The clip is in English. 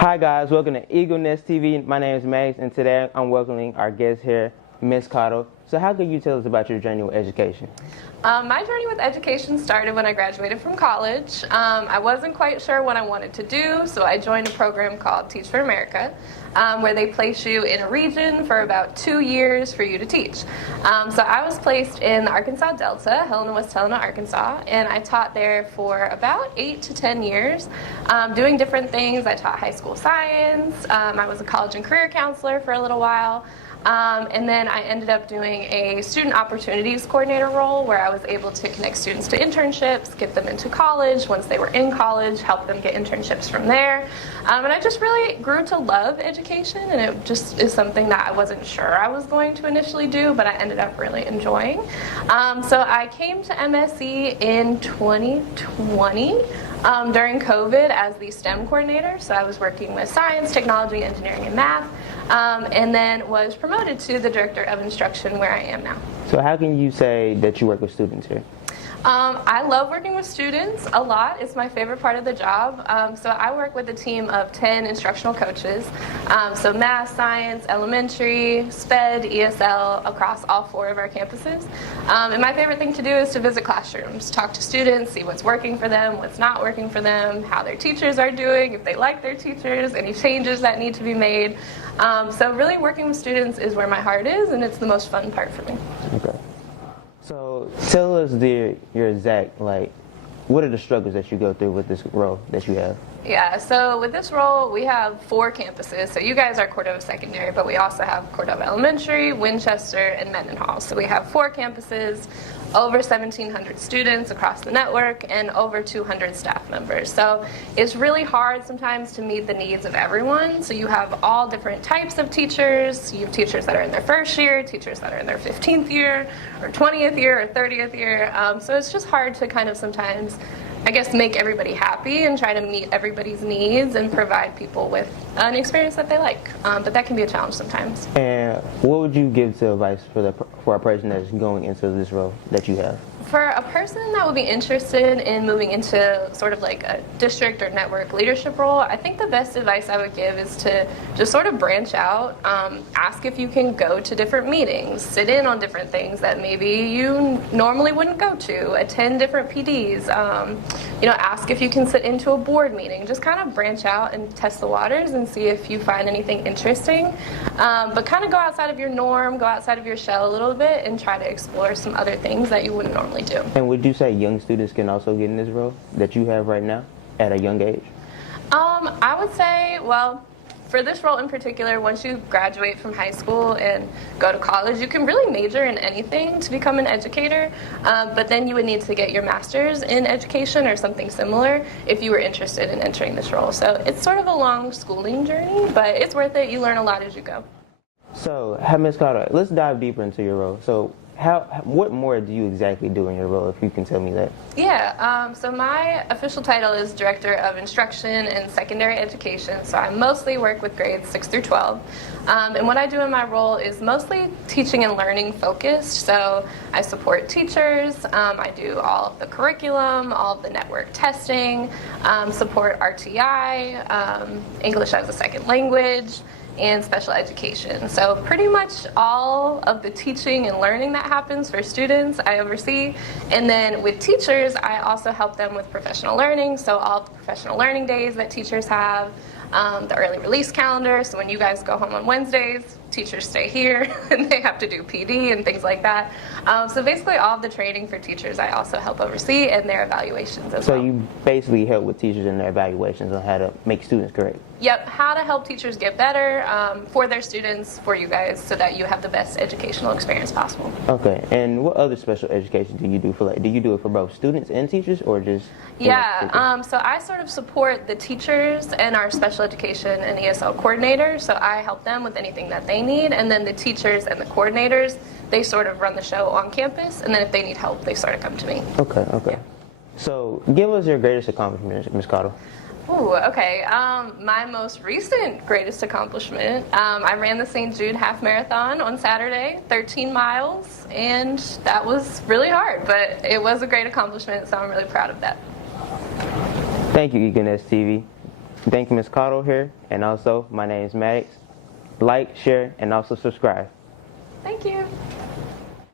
Hi guys, welcome to Eagle Nest TV. My name is Max, and today I'm welcoming our guest here, Miss Cottle. So how can you tell us about your journey with education? My journey with education started when I graduated from college. I wasn't quite sure what I wanted to do, so I joined a program called Teach for America, where they place you in a region for about 2 years for you to teach. So I was placed in the Arkansas Delta, Helena, West Helena, Arkansas, and I taught there for about 8 to 10 years, doing different things. I taught high school science. I was a college and career counselor for a little while. And then I ended up doing a student opportunities coordinator role where I was able to connect students to internships, get them into college. Once they were in college, help them get internships from there. And I just really grew to love education, and it just is something that I wasn't sure I was going to initially do, but I ended up really enjoying. So I came to MSC in 2020. During COVID as the STEM coordinator, so I was working with science, technology, engineering, and math, and then was promoted to the director of instruction where I am now. So how can you say that you work with students here? I love working with students a lot. It's my favorite part of the job. So I work with a team of 10 instructional coaches. So math, science, elementary, SPED, ESL, across all 4 of our campuses. And my favorite thing to do is to visit classrooms, talk to students, see what's working for them, what's not working for them, how their teachers are doing, if they like their teachers, any changes that need to be made. So really working with students is where my heart is, and it's the most fun part for me. Okay. So tell us your exact, what are the struggles that you go through with this role that you have? Yeah, so with this role, we have 4 campuses. So you guys are Cordova Secondary, but we also have Cordova Elementary, Winchester, and Mendenhall. So we have 4 campuses, over 1,700 students across the network, and over 200 staff members. So it's really hard sometimes to meet the needs of everyone. So you have all different types of teachers. You have teachers that are in their first year, teachers that are in their 15th year, or 20th year, or 30th year. So it's just hard to kind of sometimes, I guess, make everybody happy and try to meet everybody's needs and provide people with an experience that they like. But that can be a challenge sometimes. And what would you give to advice for a person that's going into this role that you have? For a person that would be interested in moving into sort of like a district or network leadership role, I think the best advice I would give is to just sort of branch out, ask if you can go to different meetings, sit in on different things that maybe you normally wouldn't go to, attend different PDs, ask if you can sit into a board meeting, just kind of branch out and test the waters and see if you find anything interesting, but kind of go outside of your norm, go outside of your shell a little bit and try to explore some other things that you wouldn't normally do. And would you say young students can also get in this role that you have right now at a young age? I would say, well, for this role in particular, once you graduate from high school and go to college, you can really major in anything to become an educator, but then you would need to get your master's in education or something similar if you were interested in entering this role. So it's sort of a long schooling journey, but it's worth it. You learn a lot as you go. So, Ms. Carter, let's dive deeper into your role. So, what more do you exactly do in your role, if you can tell me that? Yeah, so my official title is Director of Instruction and Secondary Education, so I mostly work with grades 6 through 12. And what I do in my role is mostly teaching and learning focused, so I support teachers, I do all of the curriculum, all of the network testing, support RTI, English as a second language, and special education. So pretty much all of the teaching and learning that happens for students I oversee. And then with teachers, I also help them with professional learning. So all the professional learning days that teachers have, the early release calendar. So when you guys go home on Wednesdays, teachers stay here and they have to do PD and things like that. So basically all of the training for teachers I also help oversee, and their evaluations as well. So you basically help with teachers in their evaluations on how to make students correct? Yep, how to help teachers get better for their students, for you guys, so that you have the best educational experience possible. Okay, and what other special education do you do for, do you do it for both students and teachers, or just? Yeah, so I sort of support the teachers and our special education and ESL coordinators, so I help them with anything that they need, and then the teachers and the coordinators, they sort of run the show on campus, and then if they need help, they sort of come to me. Okay. Yeah. So give us your greatest accomplishment, Ms. Cottle. Ooh, okay. My most recent greatest accomplishment, I ran the St. Jude Half Marathon on Saturday, 13 miles, and that was really hard, but it was a great accomplishment, so I'm really proud of that. Thank you, Eagle Nest TV. Thank you, Ms. Cottle here, and also my name is Maddox. Like, share, and also subscribe. Thank you.